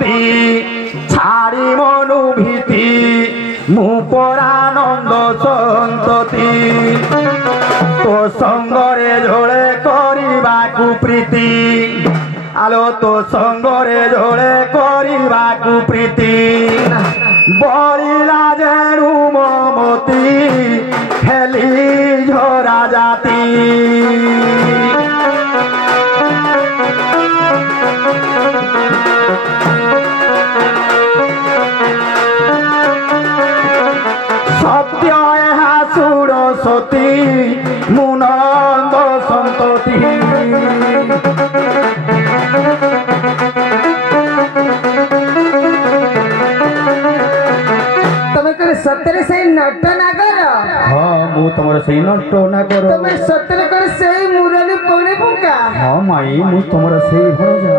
মতি ছাড়ি মনু ভীতি মু পরানন্দ সন্ততি তো সঙ্গরে ঝোলে করিবাকু প্রীতি আলো তো সঙ্গরে ঝোলে করিবাকু প্রীতি বলিলা যেণু মমতি হেলি ঝরা জাতি সত্য এহা সুর সতী মুনন্দ সন্ততি सत्य से नट ना करो हाँ मु तुमर से नट ना करो तुम्हें सत्य कर से मुरली पौने फुका हाँ माई मु तुमर से हो जा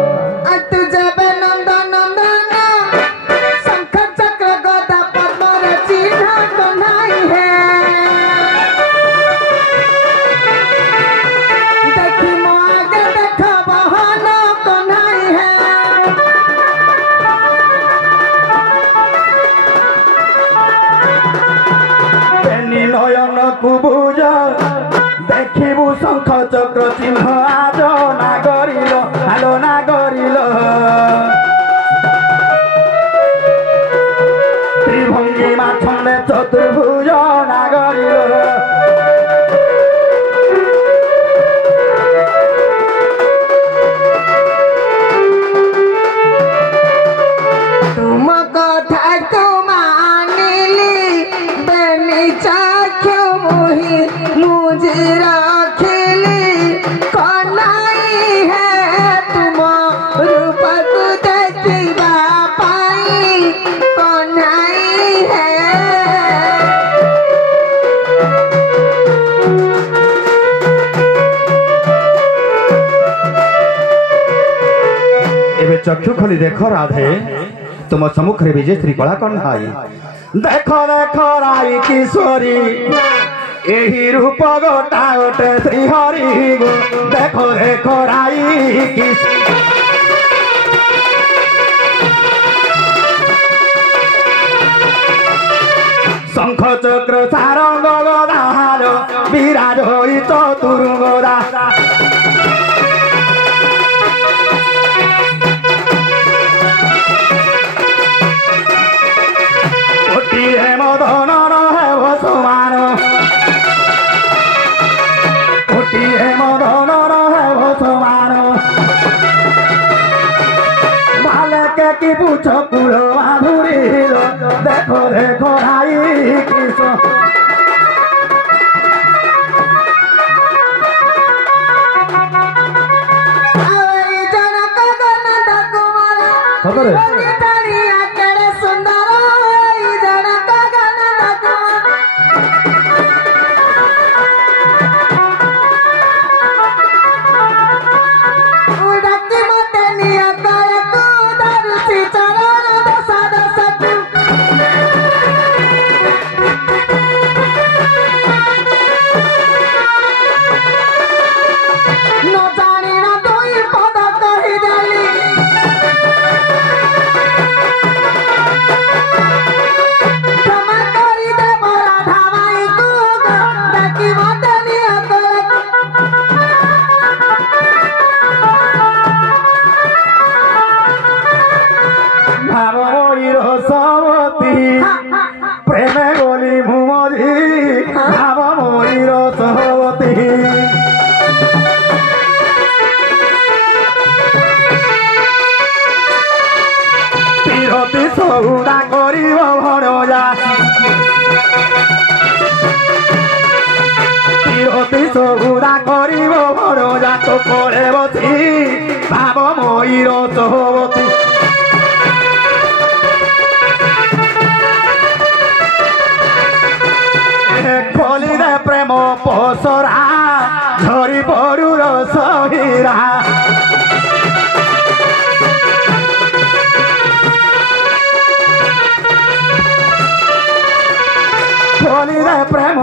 आ तू जाबे नंदन नंदन शंख चक्र गदा पद्म रे चिन्ह कन्हाई है देखी मोगे देख बहन कन्हाई है नयन कुबुज देखिबु शंख चक्र चिन्ह आज ना गरिल आलो ना गरिल त्रिभंगी माथने चतुर्भुज ना गरिल तुम कथा तो मानिली बनी चाख्यो मोही मुझे रखेली कन्हाई है तुम रूप को देखिबा पाई कन्हाई है एबे चक्षु खोली देखो राधे तुम सम्मुख रे विजय श्री कला कन्हाई देखो देखो राई किशोरी एही रूप गोटा गोटे श्री हरि देखो देखो राई किशोरी शंख चक्र सारंग गदाहार विराज होई चतुर्गदा मदन रहे भसमान मदन रहे भसमान भाले के की पूछ कुल माधुरी देखो देखो राई किशोर प्रेम गोली भूमरी भाव मोरी रसवती तीरती सौदा करिब भणजा तीरती सौदा करिब भणजा तो कोले बसी भाव मोरी रसवती खोली दे प्रेम पोसरा झरी पड़ू रसहीरा खोली दे प्रेम